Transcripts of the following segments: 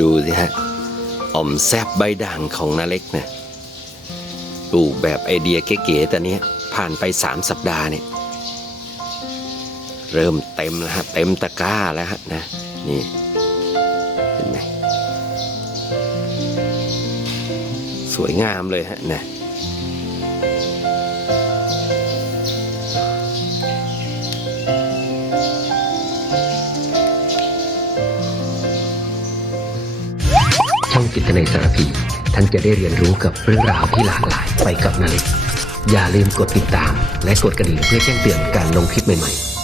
ดูสิฮะอ่อมแซบใบด่างของนาเล็กเนี่ยปลูกแบบไอเดียเก๋ๆแต่เนี้ยผ่านไปสามสัปดาห์เนี่ย เริ่มเต็มแล้วฮะ เต็มตะกร้าแล้วฮะนะ นี่ เห็นไหมสวยงามเลยฮะนะ ช่องจิตในสารพีท่านจะได้เรียนรู้กับเรื่องราวที่หลากหลายไปกับนาเล็กอย่าลืมกดติดตาม และกดกระดิ่งเพื่อแจ้งเตือนการลงคลิปใหม่ๆ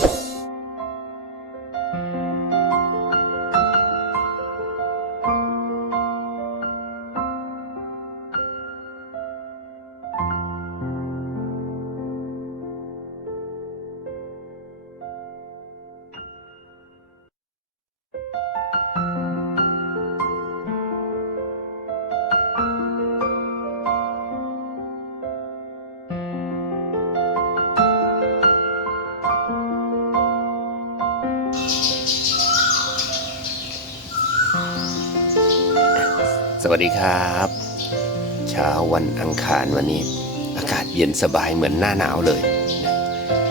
วัสดีครับ เช้าวันอังคารวันนี้ อากาศเย็นสบายเหมือนหน้าหนาวเลย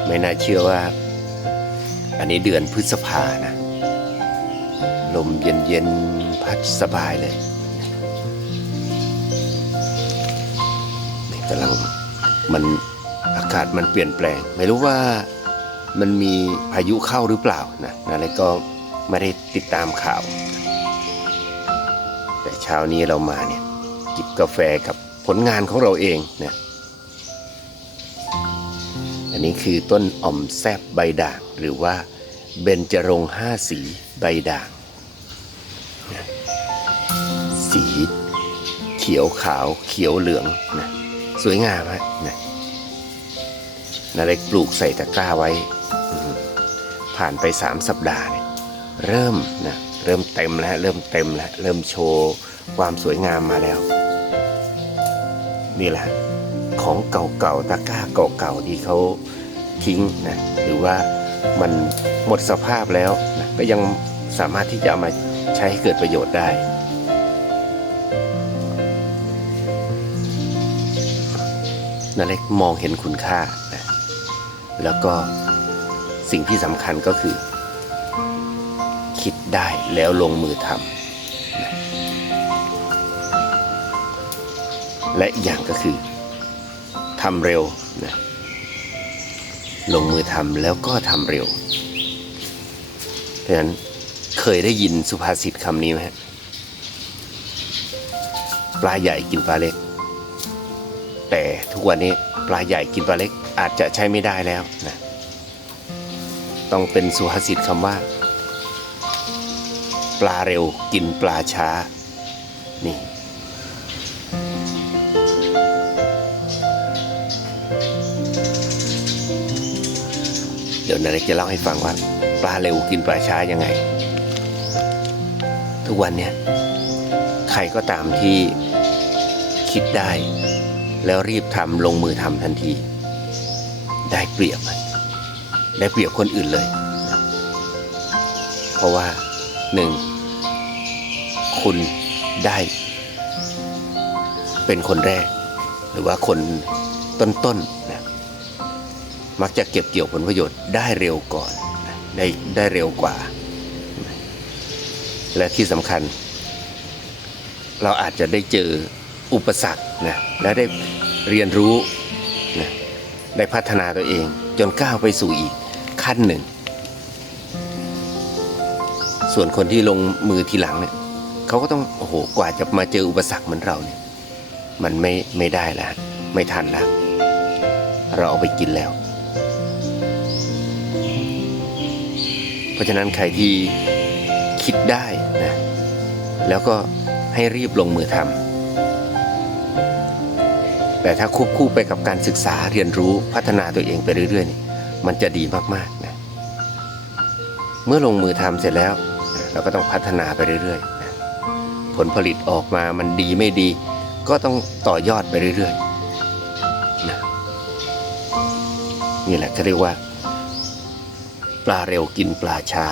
ไม่น่าเชื่อว่า อันนี้เดือนพฤษภานะ ลมเย็นเย็นๆพัดสบายเลยนี่กำลังมันอากาศมันเปลี่ยนแปลง ไม่รู้ว่ามันมีพายุเข้าหรือเปล่านะนะแล้วก็ไม่ได้ติดตามข่าว เช้านี้เรามาเนี่ยจิบกาแฟกับผลงานของเราเองนะอันนี้คือต้นอ่อมแซบใบด่าง หรือว่าเบญจรงห้าสีใบด่างนะสีเขียวขาวเขียวเหลืองนะสวยงามฮะนะนาเล็กปลูกใส่ตะกร้าไว้ ผ่านไปสามสัปดาห์เนี่ยเริ่มนะเริ่มเต็มแล้วเริ่มเต็มแล้วเริ่มโชว์ ความสวยงามมาแล้ว นี่แหละ ของเก่าๆตะกร้าเก่าๆที่เขาทิ้งนะหรือว่ามันหมดสภาพแล้วนะก็ยังสามารถที่จะเอามาใช้ให้เกิดประโยชน์ได้นาเล็กมองเห็นคุณค่านะแล้วก็สิ่งที่สำคัญก็คือ คิดได้แล้วลงมือทำนะ และอีกอย่างก็คือทำเร็วนะลงมือทำแล้วก็ทำเร็ว เพราะฉะนั้นเคยได้ยินสุภาษิตคำนี้ไหมฮะปลาใหญ่กินปลาเล็ก แต่ทุกวันนี้ปลาใหญ่กินปลาเล็กอาจจะใช้ไม่ได้แล้วนะต้องเป็นสุภาษิตคำว่า ปลาเร็วกินปลาช้านี่ ดี๋ยวนาเล็กจะเล่าให้ฟังว่าปลาเร็วกินปลาช้ายังไง ทุกวันเนี่ยใครก็ตามที่คิดได้ แล้วรีบทำลงมือทำทันที ได้เปรียบ ได้เปรียบคนอื่นเลย เพราะว่าหนึ่งคุณได้ เป็นคนแรก หรือว่าคนต้นๆ มักจะเก็บเกี่ยวผลประโยชน์ได้เร็วก่อนได้ได้เร็วกว่า และที่สำคัญ เราอาจจะได้เจออุปสรรคนะและได้เรียนรู้นะได้พัฒนาตัวเองจนก้าวไปสู่อีกขั้นหนึ่ง ส่วนคนที่ลงมือทีหลังเนี่ยเขาก็ต้องโอ้โหกว่าจะมาเจออุปสรรคเหมือนเราเนี่ยมันไม่ไม่ได้แล้วไม่ทันแล้วเราเอาไปกินแล้ว เพราะฉะนั้นใครที่คิดได้นะแล้วก็ให้รีบลงมือทำแต่ถ้าควบคู่ไปกับการศึกษาเรียนรู้พัฒนาตัวเองไปเรื่อยๆนี่มันจะดีมากๆนะเมื่อลงมือทำเสร็จแล้ว เราก็ต้องพัฒนาไปเรื่อยๆนะผลผลิตออกมามันดีไม่ดี ก็ต้องต่อยอดไปเรื่อยๆนะนี่แหละเขาเรียกว่า ปลาเร็วกินปลาช้า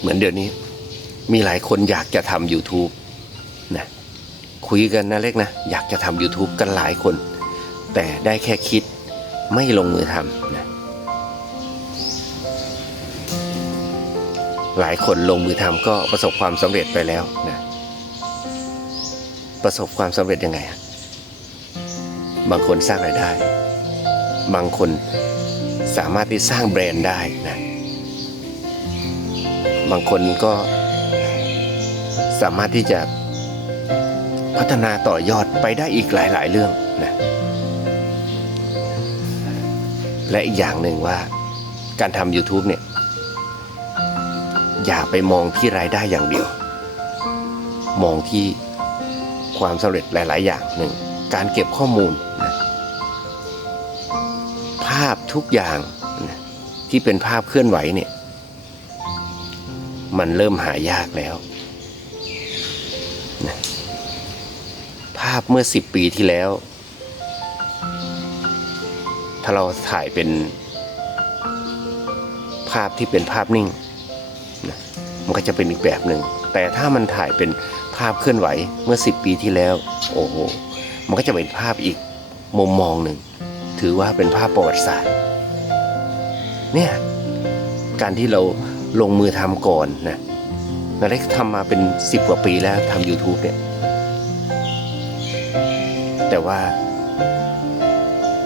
เหมือนเดี๋ยวนี้ มีหลายคนอยากจะทำ YouTube นะคุยกันนะเล็กนะ อยากจะทำ YouTube กันหลายคน แต่ได้แค่คิดไม่ลงมือทำนะหลายคนลงมือทำก็ประสบความสำเร็จไปแล้วนะประสบความสำเร็จยังไง บางคนสร้างรายได้ บางคน สามารถที่สร้างแบรนด์ได้นะ บางคนก็สามารถที่จะพัฒนาต่อยอดไปได้อีกหลาย ๆ เรื่องนะและอีกอย่างหนึ่งว่าการทำ YouTube เนี่ย อย่าไปมองที่รายได้อย่างเดียว มองที่ความสำเร็จหลาย ๆ อย่างหนึ่งการเก็บข้อมูลนะาพทุกอย่างที่เป็นภาพเคลื่อนไหวเนี่ย มันเริ่มหายากแล้ว ภาพเมื่อสิบปีที่แล้ว ถ้าเราถ่ายเป็นภาพที่เป็นภาพนิ่ง มันก็จะเป็นอีกแบบหนึ่ง แต่ถ้ามันถ่ายเป็นภาพเคลื่อนไหวเมื่อสิบปีที่แล้ว โอ้โห มันก็จะเป็นภาพอีกมุมมองหนึ่ง ถือว่าเป็นภาพประวัติศาสตร์ เนี่ยการที่เราลงมือทำก่อนนะนาเล็กทำมาเป็นสิบกว่าปีแล้วทำ YouTube เนี่ย แต่ว่า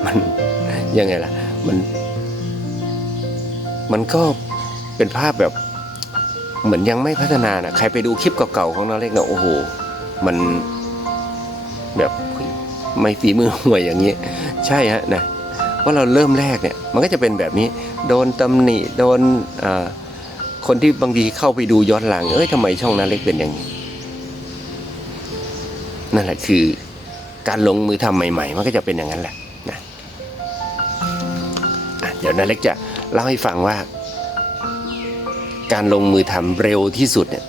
มันยังไงล่ะ มัน มันก็เป็นภาพแบบเหมือนยังไม่พัฒนานะใครไปดูคลิปเก่าๆของนาเล็กเนะโอ้โห มันแบบ ไม่ฝีมือห่วยอย่างนี้ ใช่ฮะนะว่าเราเริ่มแรกเนี่ยมันก็จะเป็นแบบนี้ โดนตำหนิโดนคนที่บางทีเข้าไปดูย้อนหลัง เอ้ยทำไมช่องนั้นเล็กเป็นอย่างนี้ นั่นแหละคือการลงมือทำใหม่ ๆ มันก็จะเป็นอย่างนั้นแหละนะะเดี๋ยวนาเล็กจะเล่าให้ฟังว่า การลงมือทำเร็วที่สุดเนี่ย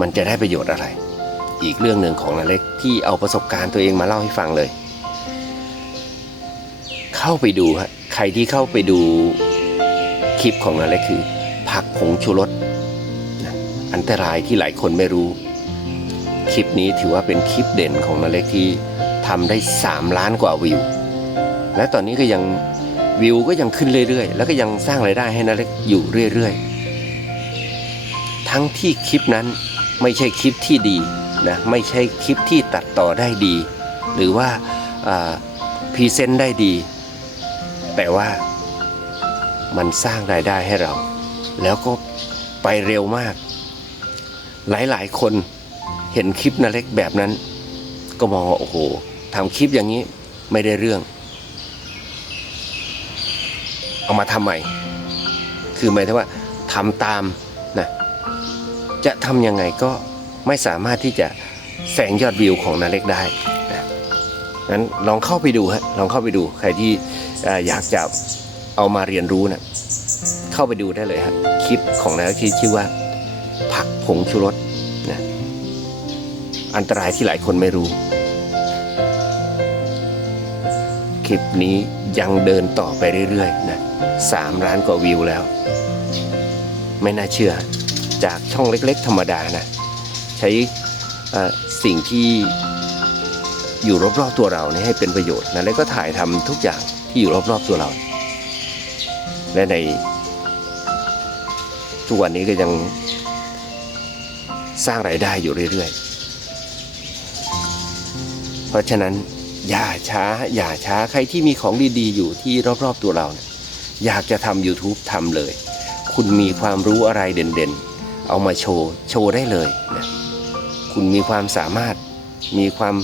มันจะได้ประโยชน์อะไร อีกเรื่องหนึ่งของนาเล็กที่เอาประสบการณ์ตัวเองมาเล่าให้ฟังเลย เข้าไปดูฮะใครที่เข้าไปดูคลิปของนาเล็กคือ ผักผงชูรสอันตรายที่หลายคนไม่รู้ คลิปนี้ถือว่าเป็นคลิปเด่นของนาเล็กที่ทำได้ 3 ล้านกว่าวิว และตอนนี้ก็ยังวิวก็ยังขึ้นเรื่อยๆ แล้วก็ยังสร้างรายได้ให้นาเล็กอยู่เรื่อยๆ ทั้งที่คลิปนั้นไม่ใช่คลิปที่ดีนะไม่ใช่คลิปที่ตัดต่อได้ดี หรือว่าพรีเซนต์ได้ดี แต่ว่ามันสร้างรายได้ให้เรา แล้วก็ไปเร็วมาก หลายๆ คนเห็นคลิปนาเล็กแบบนั้น ก็มองว่าโอ้โหทำคลิปอย่างนี้ไม่ได้เรื่อง เอามาทำใหม่ คือหมายถึงว่าทำตามนะจะทำยังไงก็ไม่สามารถที่จะแสงยอดวิวของนาเล็กได้นะนั้นลองเข้าไปดูฮะลองเข้าไปดูใครที่ อยากจะเอามาเรียนรู้นะเข้าไปดูได้เลยฮะคลิปของนาเล็กที่ชื่อว่า ผักผงชูรสนะอันตรายที่หลายคนไม่รู้ คลิปนี้ยังเดินต่อไปเรื่อยๆนะสามล้านกว่าวิวแล้ว ไม่น่าเชื่อจากช่องเล็กๆ ธรรมดานะ ใช้สิ่งที่อยู่รอบๆตัวเราเนี่ยให้เป็นประโยชน์นะแล้วก็ถ่ายทำทุกอย่าง ที่อยู่รอบๆตัวเรา และในทุกวันนี้ก็ยังสร้างรายได้อยู่เรื่อยๆ เพราะฉะนั้น อย่าช้า อย่าช้าใครที่มีของดีๆ อยู่ที่รอบๆตัวเราเนี่ยอยากจะทำ YouTube ทำเลย คุณมีความรู้อะไรเด่นๆ เอามาโชว์ โชว์ได้เลยนะคุณมีความสามารถมีความ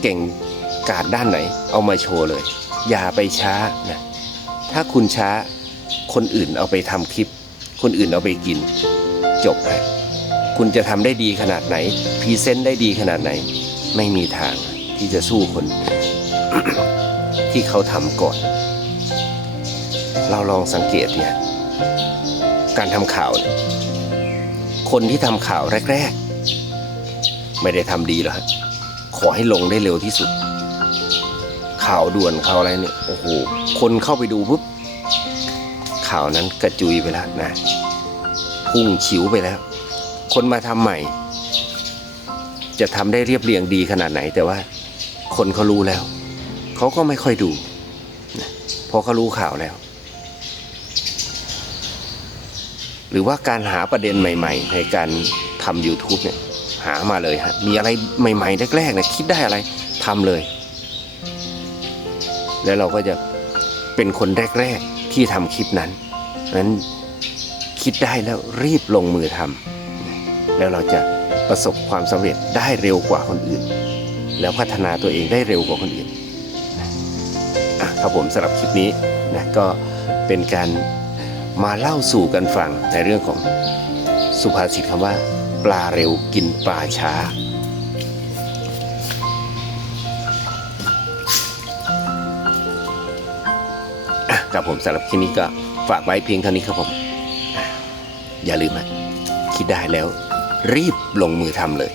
เก่งกาจด้านไหน เอามาโชว์เลย อย่าไปช้านะถ้าคุณช้าคนอื่นเอาไปทำคลิป คนอื่นเอาไปกิน จบฮะคุณจะทำได้ดีขนาดไหนพรีเซนต์ได้ดีขนาดไหน ไม่มีทางที่จะสู้คน ที่เขาทำก่อน เราลองสังเกตเนี่ยการทำข่าว คนที่ทำข่าวแรก ๆ ไม่ได้ทำดีหรอกขอให้ลงได้เร็วที่สุด ข่าวด่วนข่าวอะไรเนี่ยโอ้โหคนเข้าไปดูปุ๊บข่าวนั้นกระจุยไปแล้วนะพุ่งฉิวไปแล้ว คนมาทำใหม่ จะทำได้เรียบเรียงดีขนาดไหน แต่ว่าคนเขารู้แล้ว เขาก็ไม่ค่อยดูนะเพราะเขารู้ข่าวแล้ว หรือว่าการหาประเด็นใหม่ ๆ ในการทำ YouTube เนี่ยหามาเลยฮะมีอะไรใหม่ ๆ แรกๆเนี่ยคิดได้อะไรทำเลย แล้วเราก็จะเป็นคนแรก ๆที่ทำคลิปนั้นนั้นคิดได้แล้วรีบลงมือทำแล้วเราจะประสบความสำเร็จได้เร็วกว่าคนอื่น แล้วพัฒนาตัวเองได้เร็วกว่าคนอื่นครับผมสำหรับคลิปนี้นะก็เป็นการมาเล่าสู่กันฟังในเรื่องของสุภาษิตคำว่า ปลาเร็วกินปลาช้า ครับผมสำหรับคลิปนี้ก็ฝากไว้เพียงเท่านี้ครับผมอะอย่าลืมนะคิดได้แล้ว รีบลงมือทำเลย